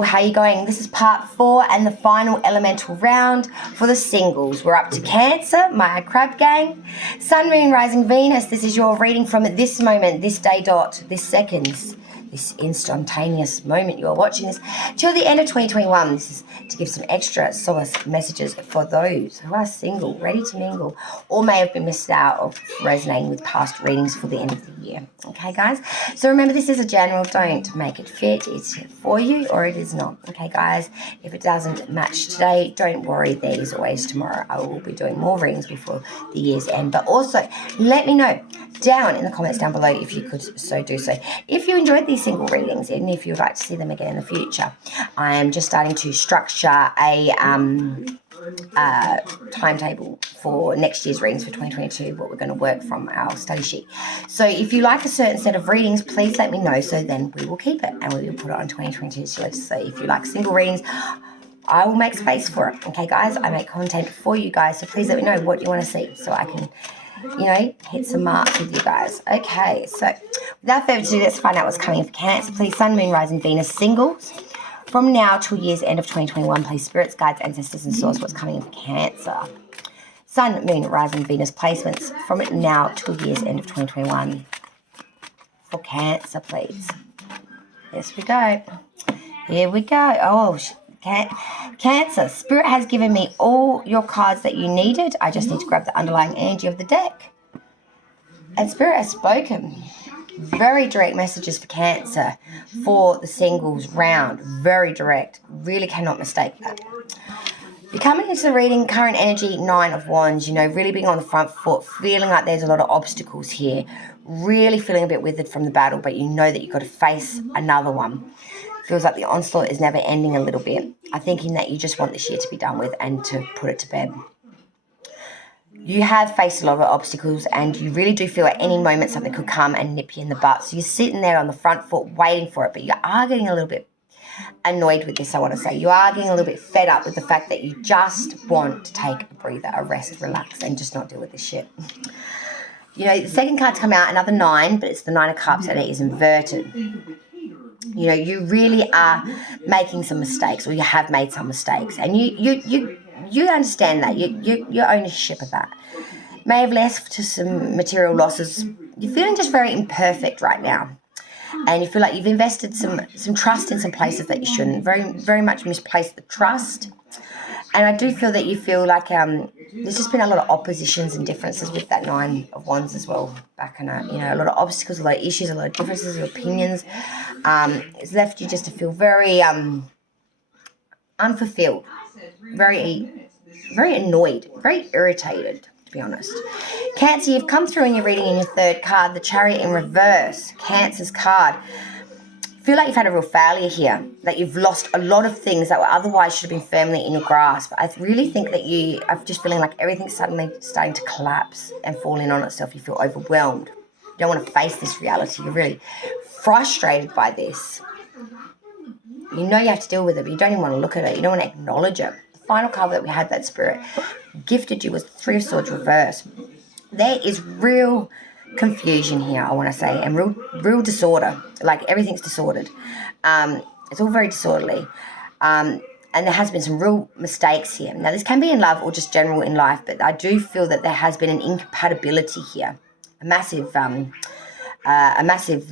how are you going? This is part 4 and the final elemental round for the singles. We're up to Cancer, my crab gang. Sun, Moon, Rising, Venus. This is your reading from this moment, this day dot, this seconds, this instantaneous moment you are watching this till the end of 2021. This is to give some extra solace messages for those who are single, ready to mingle, or may have been missed out of resonating with past readings for the end of the year. Okay, guys? So remember, this is a general. Don't make it fit. It's for you or it is not. Okay, guys? If it doesn't match today, don't worry. There is always tomorrow. I will be doing more readings before the year's end. But also, let me know down in the comments down below if you could so do so. If you enjoyed these single readings and if you would like to see them again in the future, I am just starting to structure a timetable for next year's readings for 2022, what we're going to work from our study sheet. So if you like a certain set of readings, please let me know, so then we will keep it and we will put it on 2022's list. So if you like single readings, I will make space for it. Okay, guys? I make content for you guys, so please let me know what you want to see so I can, you know, hit some marks with you guys. Okay, so without further ado, let's find out what's coming for Cancer. Please, Sun, Moon, Rising, Venus, singles. From now till year's end of 2021, please, spirits, guides, ancestors, and source, what's coming for Cancer. Sun, Moon, Rising, Venus placements from now till year's end of 2021. For Cancer, please. Yes, we go. Here we go. Oh, Cancer, Spirit has given me all your cards that you needed. I just need to grab the underlying energy of the deck. And Spirit has spoken. Very direct messages for Cancer for the singles round. Very direct. Really cannot mistake that. You're coming into the reading, current energy, 9 of Wands, you know, really being on the front foot, feeling like there's a lot of obstacles here, really feeling a bit withered from the battle, but you know that you've got to face another one. Feels like the onslaught is never ending a little bit. I'm thinking that you just want this year to be done with and to put it to bed. You have faced a lot of obstacles and you really do feel at any moment something could come and nip you in the butt. So you're sitting there on the front foot waiting for it, but you are getting a little bit annoyed with this, I want to say. You are getting a little bit fed up with the fact that you just want to take a breather, a rest, relax, and just not deal with this shit. You know, the second card's come out, another 9, but it's the 9 of Cups and it is inverted. You know, you really are making some mistakes, or you have made some mistakes, and you understand that. You ownership of that. May have left to some material losses. You're feeling just very imperfect right now, and you feel like you've invested some trust in some places that you shouldn't. Very much misplaced the trust. And I do feel that you feel like there's just been a lot of oppositions and differences with that 9 of Wands as well. Back in you know, a lot of obstacles, a lot of issues, a lot of differences of opinions. It's left you just to feel very unfulfilled, very annoyed, very irritated, to be honest. Cancer, you've come through and you're reading in your third card, the Chariot in reverse, Cancer's card. Feel like you've had a real failure here, that you've lost a lot of things that were otherwise should have been firmly in your grasp. I really think that you are just feeling like everything's suddenly starting to collapse and fall in on itself. You feel overwhelmed. You don't want to face this reality. You're really frustrated by this. You know you have to deal with it, but you don't even want to look at it. You don't want to acknowledge it. The final card that we had that Spirit gifted you was 3 of Swords reverse. There is real confusion here, I want to say, and real disorder. Like, everything's disordered. It's all very disorderly. And there has been some real mistakes here. Now, this can be in love or just general in life, but I do feel that there has been an incompatibility here. A massive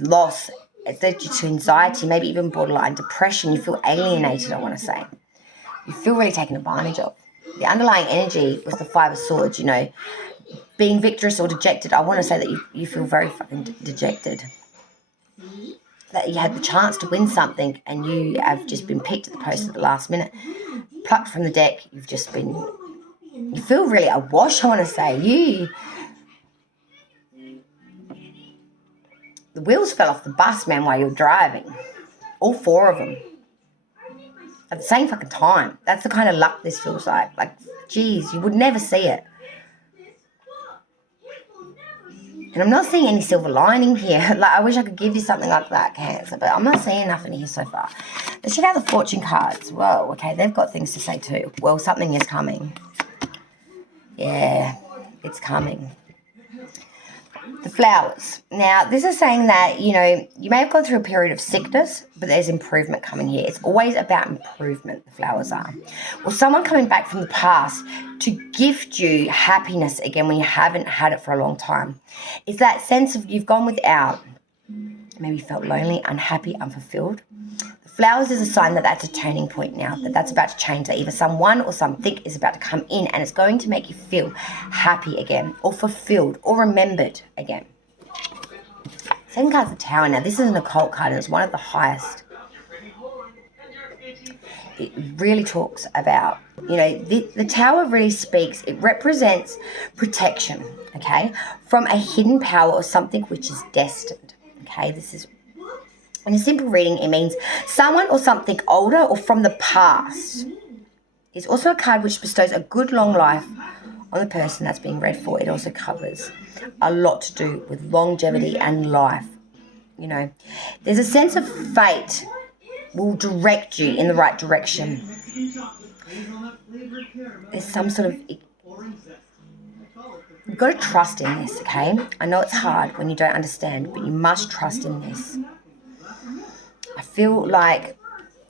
loss. It's led you to anxiety, maybe even borderline depression. You feel alienated, I want to say. You feel really taken advantage of. The underlying energy was the 5 of Swords, you know. Being victorious or dejected, I want to say that you feel very fucking dejected. That you had the chance to win something and you have just been picked at the post at the last minute. Plucked from the deck, you feel really awash, I want to say. The wheels fell off the bus, man, while you were driving. All 4 of them. At the same fucking time. That's the kind of luck this feels like. Like, geez, you would never see it. And I'm not seeing any silver lining here. Like, I wish I could give you something like that, Cancer, but I'm not seeing nothing here so far. Let's check out the fortune cards. Whoa, okay, they've got things to say too. Well, something is coming. Yeah, it's coming. The flowers. Now, this is saying that, you know, you may have gone through a period of sickness, but there's improvement coming here. It's always about improvement, the flowers are. Or someone coming back from the past to gift you happiness again when you haven't had it for a long time. It's that sense of you've gone without. Maybe you felt lonely, unhappy, unfulfilled. The flowers is a sign that that's a turning point now, that that's about to change, that either someone or something is about to come in and it's going to make you feel happy again, or fulfilled, or remembered again. Second card's the Tower. Now, this is an occult card and it's one of the highest. It really talks about, you know, the Tower really speaks, it represents protection, okay, from a hidden power or something which is destined, okay. This is, in a simple reading, it means someone or something older or from the past. It's also a card which bestows a good long life on the person that's being read for. It also covers a lot to do with longevity and life. You know, there's a sense of fate will direct you in the right direction. There's some sort of, you've got to trust in this, okay? I know it's hard when you don't understand, but you must trust in this. I feel like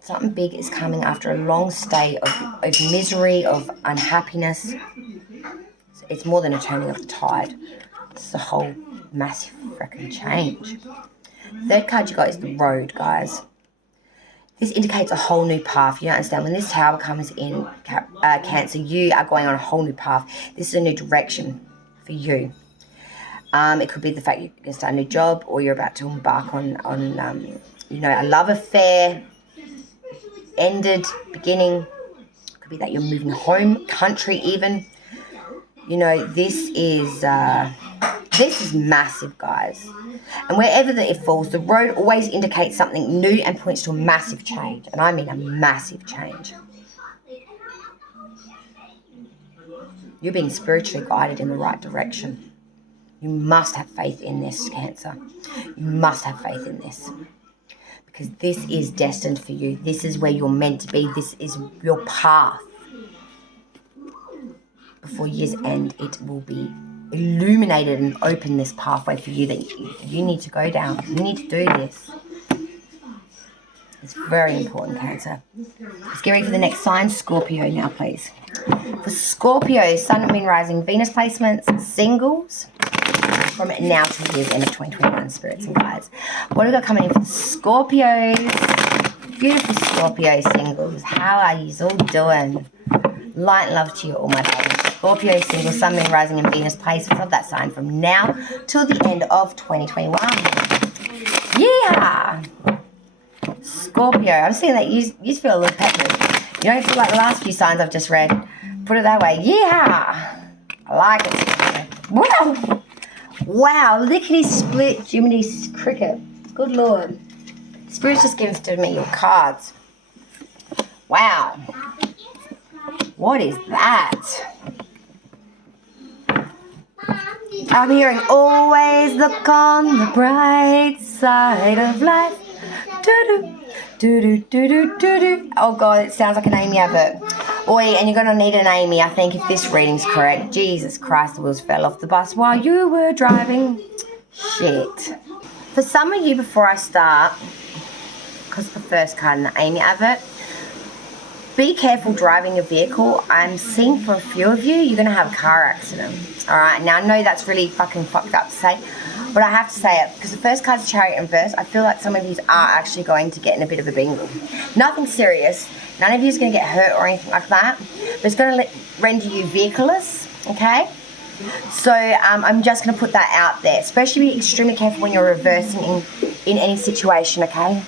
something big is coming after a long stay of misery, of unhappiness. It's more than a turning of the tide. It's a whole massive freaking change. Third card you got is the Road, guys. This indicates a whole new path. You don't understand. When this Tower comes in, Cancer, you are going on a whole new path. This is a new direction for you. It could be the fact you're going to start a new job, or you're about to embark on you know, a love affair, ended, beginning. It could be that you're moving home, country even. You know, this is massive, guys. And wherever it falls, the Road always indicates something new and points to a massive change. And I mean a massive change. You're being spiritually guided in the right direction. You must have faith in this, Cancer. You must have faith in this. Because this is destined for you. This is where you're meant to be. This is your path. Before year's end, it will be illuminated and open this pathway for you that you need to go down. You need to do this. It's very important, Cancer. Let's get ready for the next sign, Scorpio now, please. For Scorpio, Sun, Moon, Rising, Venus placements, singles, from now to year's end of 2021, spirits and guides. What have we got coming in for Scorpios? Beautiful Scorpio singles. How are you all doing? Light and love to you all, my darling. Scorpio single, Sun, Moon, Rising, and Venus placements of that sign from now till the end of 2021. Yeah! Scorpio, I'm seeing that you just feel a little peppy. You don't feel like the last few signs I've just read. Put it that way. Yeah! I like it. Wow! Wow, lickety split Jiminy Cricket. Good Lord. Spirit's just gifted me your cards. Wow. What is that? I'm hearing always look on the bright side of life. Do-do, do-do, do-do, do-do. Oh, God, it sounds like an Amy advert. Oi, and you're going to need an Amy, I think, if this reading's correct. Jesus Christ, the wheels fell off the bus while you were driving. Shit. For some of you, before I start, because the first card in the Amy advert, be careful driving your vehicle. I'm seeing for a few of you, you're going to have a car accident. All right, now I know that's really fucking fucked up to say, but I have to say it because the first card's Chariot in reverse. I feel like some of you are actually going to get in a bit of a bingle. Nothing serious. None of you is going to get hurt or anything like that, but it's going to render you vehicleless, okay? So I'm just going to put that out there. Especially be extremely careful when you're reversing in any situation, okay?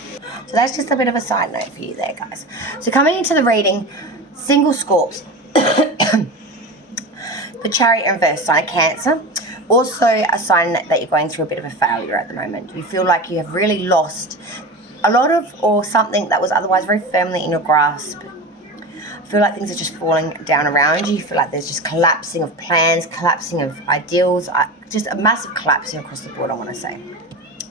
So that's just a bit of a side note for you there, guys. So coming into the reading, single Scorps. The Chariot in reverse, sign of Cancer. Also a sign that you're going through a bit of a failure at the moment. You feel like you have really lost a lot of, or something that was otherwise very firmly in your grasp. I feel like things are just falling down around you. You feel like there's just collapsing of plans, collapsing of ideals, just a massive collapsing across the board, I want to say.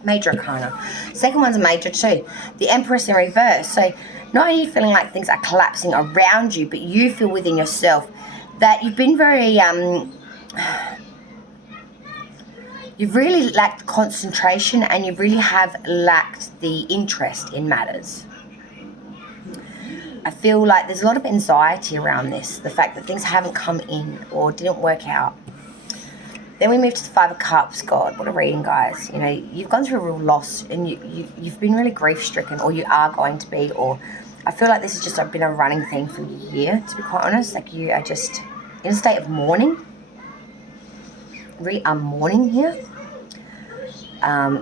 Major Arcana. Second one's a major too. The Empress in reverse. So not only are you feeling like things are collapsing around you, but you feel within yourself that you've been very, You've really lacked concentration, and you really have lacked the interest in matters. I feel like there's a lot of anxiety around this, the fact that things haven't come in or didn't work out. Then we move to the Five of Cups. God, what a reading, guys. You know, you've gone through a real loss, and you've been really grief-stricken, or you are going to be, or I feel like this has just been a running thing for a year, to be quite honest. Like, you are just in a state of mourning. Really are mourning here.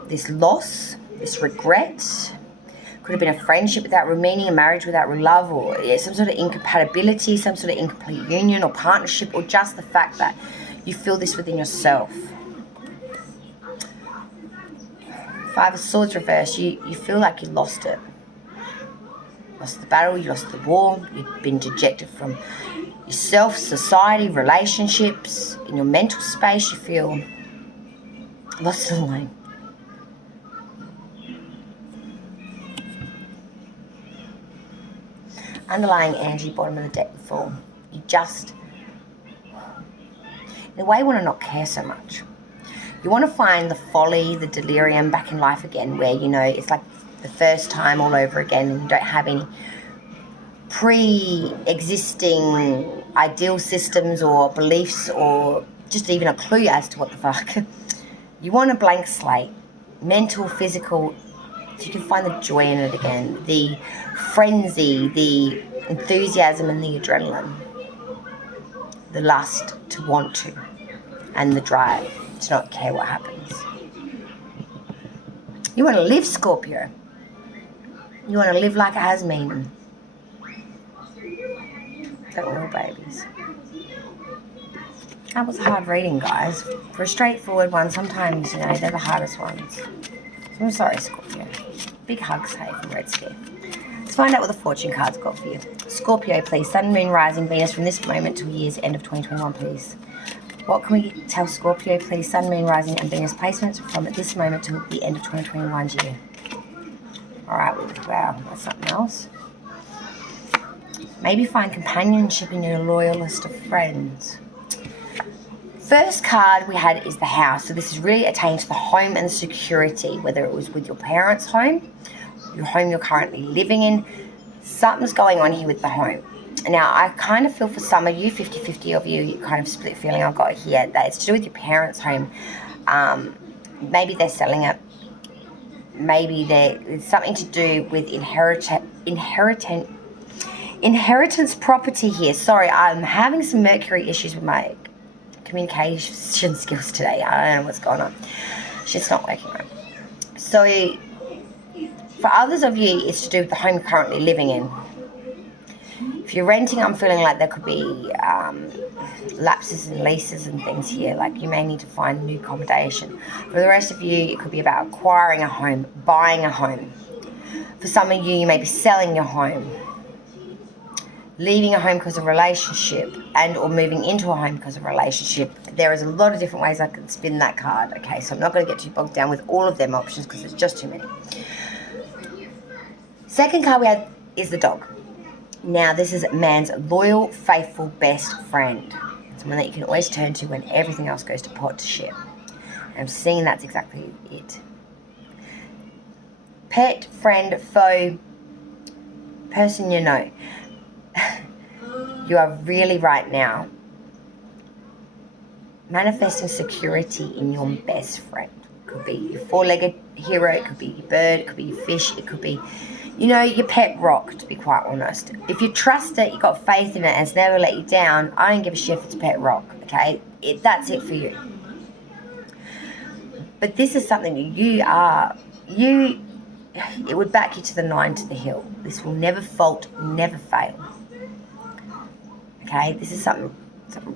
This loss, this regret. Could have been a friendship without real meaning, a marriage without real love, or some sort of incompatibility, some sort of incomplete union or partnership, or just the fact that you feel this within yourself. Five of Swords reversed. You feel like you lost it. Lost the battle, you lost the war, you've been dejected from yourself, society, relationships. In your mental space, you feel lost in the lane. Underlying energy, bottom of the deck, the Fool. You just, in a way, want to not care so much. You want to find the folly, the delirium back in life again, where, you know, it's like the first time all over again, and you don't have any pre-existing ideal systems or beliefs or just even a clue as to what the fuck. You want a blank slate, mental, physical, so you can find the joy in it again, the frenzy, the enthusiasm and the adrenaline, the lust to want to, and the drive to not care what happens. You want to live, Scorpio. You want to live like it has meaning. Don't we all, babies? That was a hard reading, guys. For a straightforward one, sometimes, you know, they're the hardest ones. So I'm sorry, Scorpio. Big hugs, hey, from Red Scare. Let's find out what the fortune card's got for you. Scorpio, please. Sun, Moon, Rising, Venus from this moment till year's end of 2021, please. What can we tell Scorpio, please? Sun, Moon, Rising, and Venus placements from this moment till the end of 2021's year. Alright, wow, that's something else. Maybe find companionship in your loyalist of friends. First card we had is the House. So this is really attaining to the home and the security, whether it was with your parents' home, your home you're currently living in. Something's going on here with the home. Now, I kind of feel for some of you, 50-50 of you, kind of split feeling I've got here, that it's to do with your parents' home. Maybe they're selling it. Maybe it's something to do with inheritance property here. Sorry, I'm having some Mercury issues with my communication skills today. I don't know what's going on. Shit's not working right. So for others of you, it's to do with the home you're currently living in. If you're renting, I'm feeling like there could be lapses in leases and things here. Like, you may need to find new accommodation. For the rest of you, it could be about acquiring a home, buying a home. For some of you, you may be selling your home, leaving a home because of a relationship, and or moving into a home because of a relationship. There is a lot of different ways I can spin that card. Okay, so I'm not going to get too bogged down with all of them options because there's just too many. Second card we had is the Dog. Now, this is man's loyal, faithful, best friend. Someone that you can always turn to when everything else goes to pot to shit. And I'm seeing that's exactly it. Pet, friend, foe, person you know. You are really right now manifesting security in your best friend. It could be your four-legged hero, it could be your bird, it could be your fish, it could be, you know, your pet rock, to be quite honest. If you trust it, you got faith in it, and it's never let you down, I don't give a shit if it's a pet rock, okay? That's it for you. But this is something it would back you to the 9 to the hill. This will never fault, never fail. Okay, this is something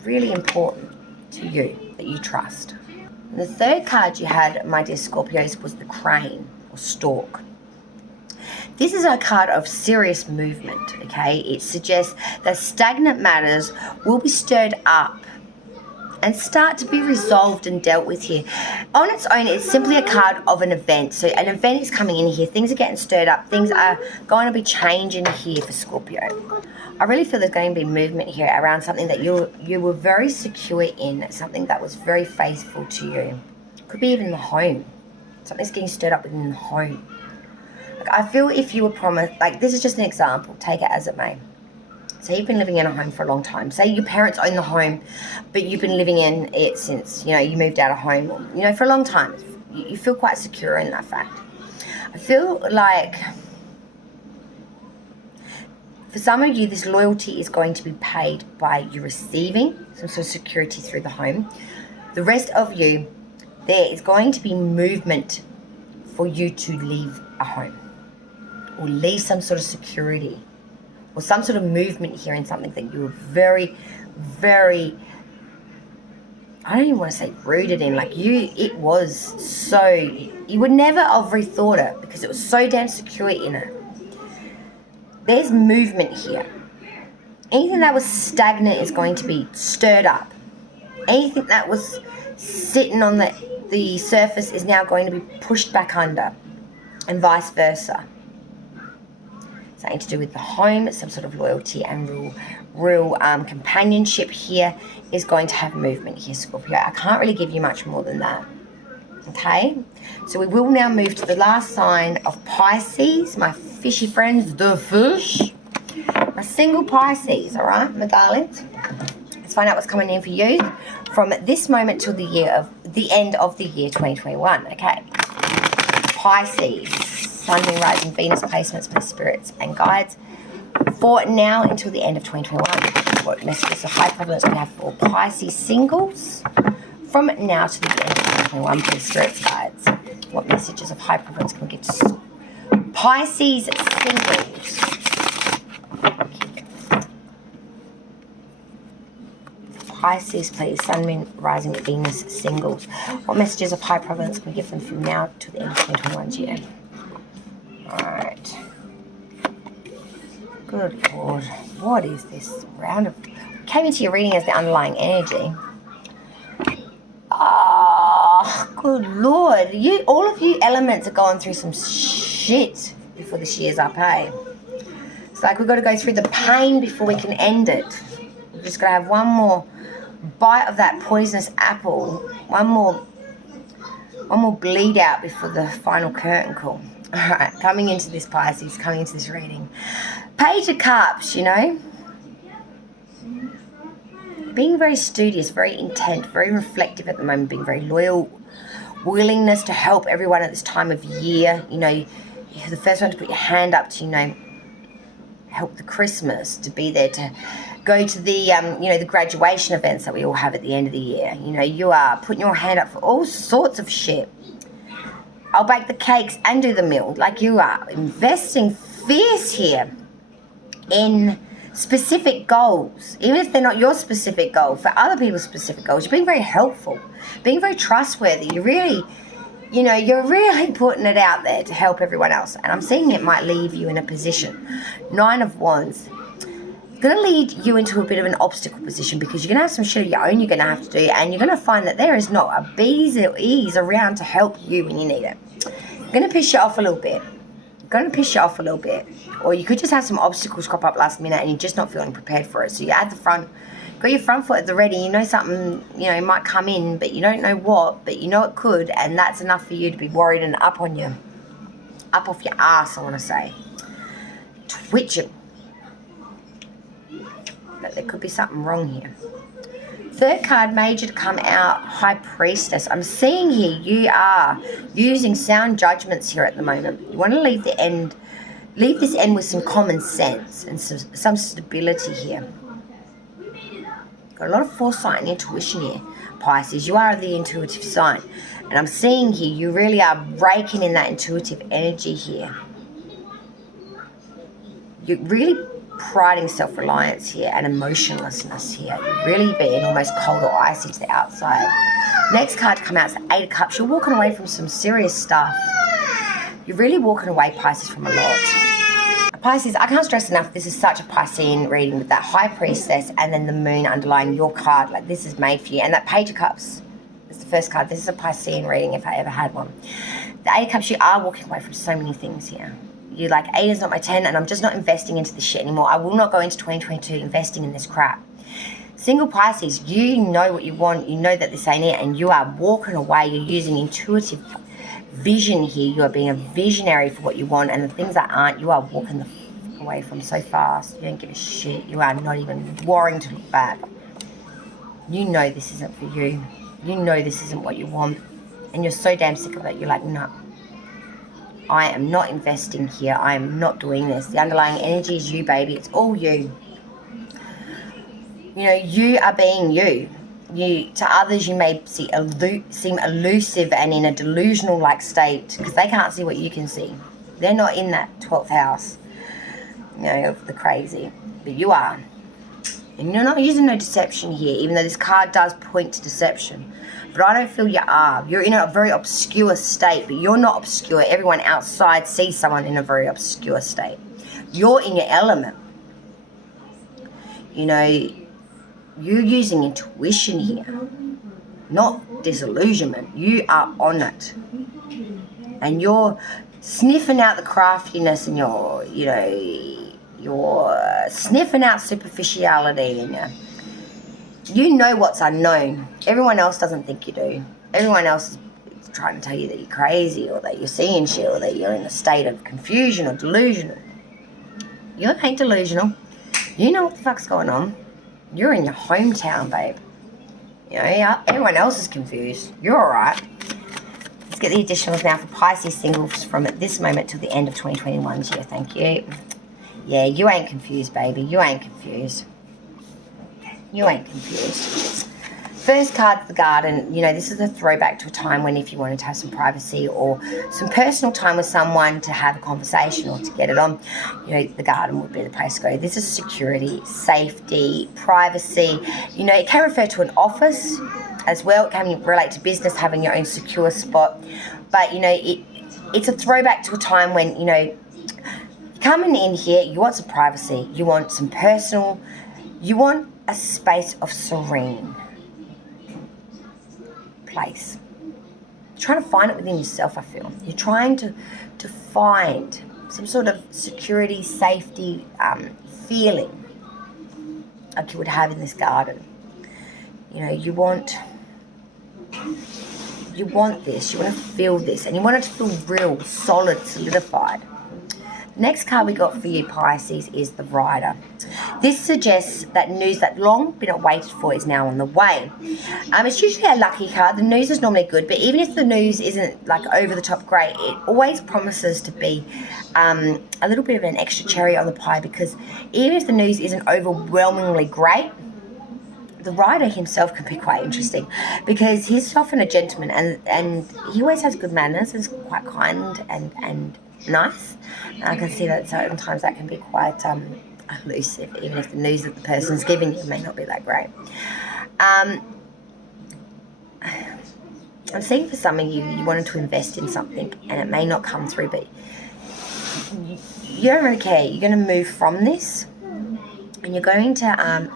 really important to you that you trust. And the third card you had, my dear Scorpios, was the Crane or Stork. This is a card of serious movement, okay? It suggests that stagnant matters will be stirred up and start to be resolved and dealt with here. On its own, it's simply a card of an event. So an event is coming in here. Things are getting stirred up. Things are going to be changing here for Scorpio. I really feel there's going to be movement here around something that you were very secure in, something that was very faithful to you. Could be even the home. Something's getting stirred up within the home. Like, I feel if you were promised, like, this is just an example, take it as it may. So you've been living in a home for a long time. Say your parents own the home, but you've been living in it since, you moved out of home, for a long time. You feel quite secure in that fact. I feel like for some of you, this loyalty is going to be paid by you receiving some sort of security through the home. The rest of you, there is going to be movement for you to leave a home or leave some sort of security or some sort of movement here in something that you were very, very, I don't even want to say rooted in. Like, it was so, you would never have rethought it because it was so damn secure in it. There's movement here. Anything that was stagnant is going to be stirred up. Anything that was sitting on the surface is now going to be pushed back under, and vice versa. Something to do with the home, some sort of loyalty and real companionship here is going to have movement here, Scorpio. I can't really give you much more than that. Okay, so we will now move to the last sign of Pisces, my fishy friends, the fish. My single Pisces, all right, my darlings. Let's find out what's coming in for you from this moment till the end of the year 2021. Okay, Pisces, Sun, Moon, Rising, Venus placements for the spirits and guides for now until the end of 2021. What messages of high prevalence we have for Pisces singles from now to the end of 2021 for the spirits guides? What messages of high prevalence can we give to Pisces singles? Pisces, please. Sun, Moon, Rising, Venus singles. What messages of high prevalence can we give them from now to the end of 2021's year? Alright. Good Lord. What is this round of... Came into your reading as the underlying energy. Good Lord. All of you elements are going through some shit before this year's up, hey? It's like we've got to go through the pain before we can end it. We've just got to have one more bite of that poisonous apple. One more bleed out before the final curtain call. All right, coming into this Pisces, coming into this reading. Page of Cups, being very studious, very intent, very reflective at the moment, being very loyal, willingness to help everyone at this time of year. You're the first one to put your hand up to, help the Christmas, to be there to go to the, the graduation events that we all have at the end of the year. You are putting your hand up for all sorts of shit. I'll bake the cakes and do the meal. Like, you are investing fierce here in specific goals, even if they're not your specific goal, for other people's specific goals. You're being very helpful, being very trustworthy. You're really putting it out there to help everyone else. And I'm seeing it might leave you in a position. 9 of Wands. Going to lead you into a bit of an obstacle position because you're going to have some shit of your own you're going to have to do, and you're going to find that there is not a bee's ease around to help you when you need it. Going to piss you off a little bit. Or you could just have some obstacles crop up last minute and you're just not feeling prepared for it. So you're at the front, got your front foot at the ready. Something, might come in, but you don't know what, but it could, and that's enough for you to be worried and up off your ass, I want to say. Twitching. That there could be something wrong here. Third card, major to come out, High Priestess. I'm seeing here you are using sound judgments here at the moment. You want to leave this end with some common sense and some stability here. Got a lot of foresight and intuition here, Pisces. You are the intuitive sign. And I'm seeing here you really are raking in that intuitive energy here. You're really priding self-reliance here and emotionlessness here. You're really being almost cold or icy to the outside. Next card to come out is the 8 of Cups. You're walking away from some serious stuff. You're really walking away, Pisces, from a lot. Pisces, I can't stress enough, this is such a Piscean reading with that High Priestess and then the Moon underlying your card. Like, this is made for you. And that Page of Cups is the first card. This is a Piscean reading if I ever had one. The 8 of Cups, you are walking away from so many things here. You're like, 8 is not my 10, and I'm just not investing into this shit anymore. I will not go into 2022 investing in this crap. Single Pisces, you know what you want. You know that this ain't it, and you are walking away. You're using intuitive vision here. You are being a visionary for what you want, and the things that aren't, you are walking the f away from so fast. You don't give a shit. You are not even worrying to look back. You know this isn't for you. You know this isn't what you want, and you're so damn sick of it. You're like, no, I am not investing here. I am not doing this. The underlying energy is you, baby. It's all you. You know, you are being you. To others, you may seem elusive and in a delusional-like state because they can't see what you can see. They're not in that 12th house, you know, of the crazy. But you are. And you're not using no deception here, even though this card does point to deception. But I don't feel you are. You're in a very obscure state, but you're not obscure. Everyone outside sees someone in a very obscure state. You're in your element. You know, you're using intuition here, not disillusionment. You are on it. And you're sniffing out the craftiness and you're sniffing out superficiality, and you know what's unknown. Everyone else doesn't think you do. Everyone else is trying to tell you that you're crazy or that you're seeing shit or that you're in a state of confusion or delusional. You ain't delusional. You know what the fuck's going on. You're in your hometown, babe. You know, yeah, everyone else is confused. You're all right. Let's get the additionals now for Pisces singles from this moment till the end of 2021's year. Thank you. Yeah, you ain't confused, baby. You ain't confused. You ain't confused. First card's the Garden. You know, this is a throwback to a time when if you wanted to have some privacy or some personal time with someone to have a conversation or to get it on, you know, the Garden would be the place to go. This is security, safety, privacy. You know, it can refer to an office as well. It can relate to business, having your own secure spot. But, you know, it's a throwback to a time when, you know, coming in here, you want some privacy, you want some personal, you want a space of serene place. You're trying to find it within yourself, I feel. You're trying to find some sort of security, safety feeling like you would have in this Garden. You know, you want this, you want to feel this, and you want it to feel real, solid, solidified. Next card we got for you, Pisces, is the Rider. This suggests that news that long been waited for is now on the way. It's usually a lucky card. The news is normally good, but even if the news isn't like over the top great, it always promises to be a little bit of an extra cherry on the pie, because even if the news isn't overwhelmingly great, the Rider himself can be quite interesting because he's often a gentleman and he always has good manners, is quite kind and nice. And I can see that sometimes that can be quite elusive, even if the news that the person's giving you may not be that great. I'm seeing for some of you wanted to invest in something and it may not come through, but you don't really care. You're going to move from this and you're going to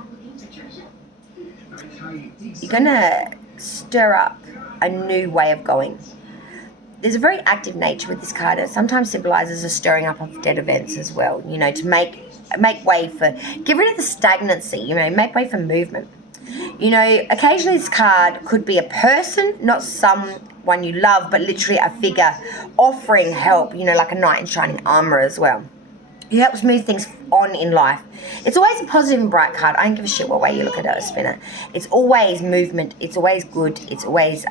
stir up a new way of going. There's a very active nature with this card. It sometimes symbolizes a stirring up of dead events as well, you know, to make way for, get rid of the stagnancy, you know, make way for movement. You know, occasionally this card could be a person, not someone you love, but literally a figure offering help, you know, like a knight in shining armor as well. It helps move things on in life. It's always a positive and bright card. I don't give a shit what way you look at it or spin it. It's always movement. It's always good. It's always,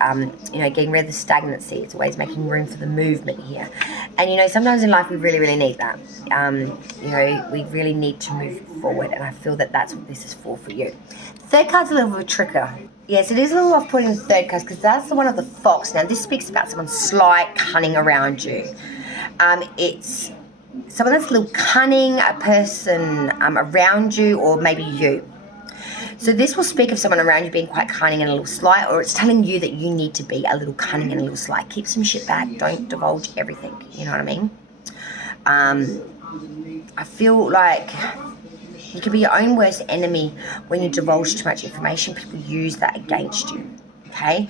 you know, getting rid of the stagnancy. It's always making room for the movement here. And, you know, sometimes in life we really, really need that. You know, we really need to move forward. And I feel that that's what this is for you. Third card's a little bit of a tricker. Yes, it is a little off-putting in the third card because that's the one of the fox. Now, this speaks about someone sly, cunning around you. It's someone that's a little cunning, a person around you, or maybe you. So this will speak of someone around you being quite cunning and a little sly, or it's telling you that you need to be a little cunning and a little sly. Keep some shit back. Don't divulge everything. You know what I mean? I feel like you can be your own worst enemy when you divulge too much information. People use that against you. Okay,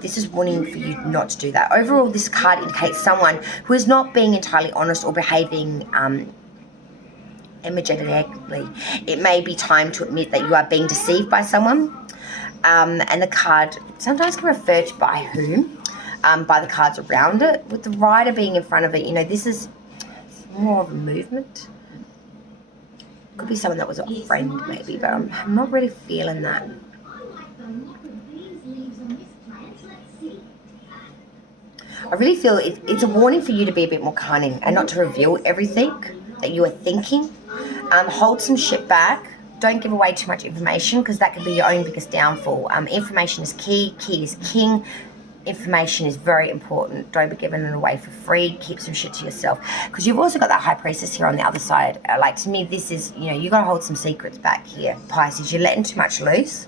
this is warning for you not to do that. Overall, this card indicates someone who is not being entirely honest or behaving energetically. It may be time to admit that you are being deceived by someone. And the card sometimes can refer to by whom, by the cards around it. With the Rider being in front of it, you know, this is more of a movement. Could be someone that was a friend maybe, but I'm not really feeling that. I really feel it's a warning for you to be a bit more cunning and not to reveal everything that you are thinking. Hold some shit back. Don't give away too much information, because that could be your own biggest downfall. Information is key. Key is king. Information is very important. Don't be giving it away for free. Keep some shit to yourself, because you've also got that High Priestess here on the other side. Like, to me, this is, you know, you got to hold some secrets back here, Pisces. You're letting too much loose.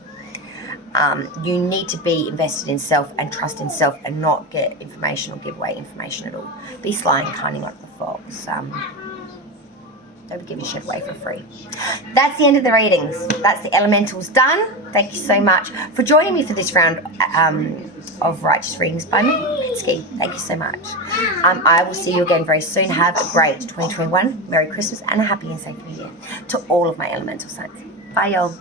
You need to be invested in self and trust in self, and not get information or give away information at all. Be sly and cunning like the fox. Don't be giving shit away for free. That's the end of the readings. That's the elementals done. Thank you so much for joining me for this round of Righteous Readings by me, Pitsky. Thank you so much. I will see you again very soon. Have a great 2021. Merry Christmas and a happy and safe New Year to all of my elemental signs. Bye, y'all.